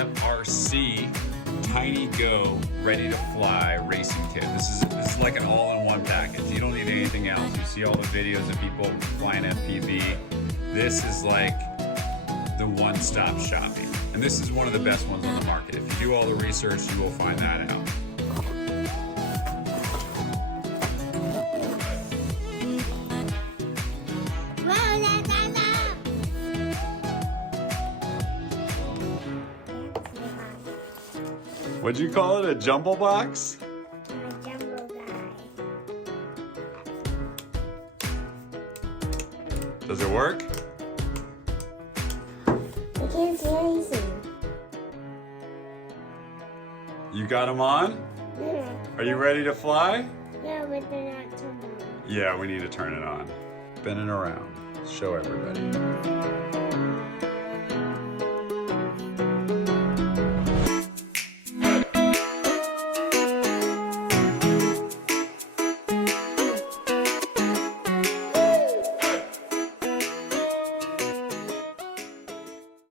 GEPRC TinyGo ready to fly racing kit. This is like an all-in-one package. You don't need anything else. You see all the videos of people flying FPV. This is like the one-stop shopping. And this is one of the best ones on the market. If you do all the research, you will find that out. What'd you call it? A jumble box? A jumbo guy. Does it work? I can't see anything. You got them on? Yeah. Are you ready to fly? Yeah, but they're not turned on. Yeah, we need to turn it on. Spin it around. Show everybody.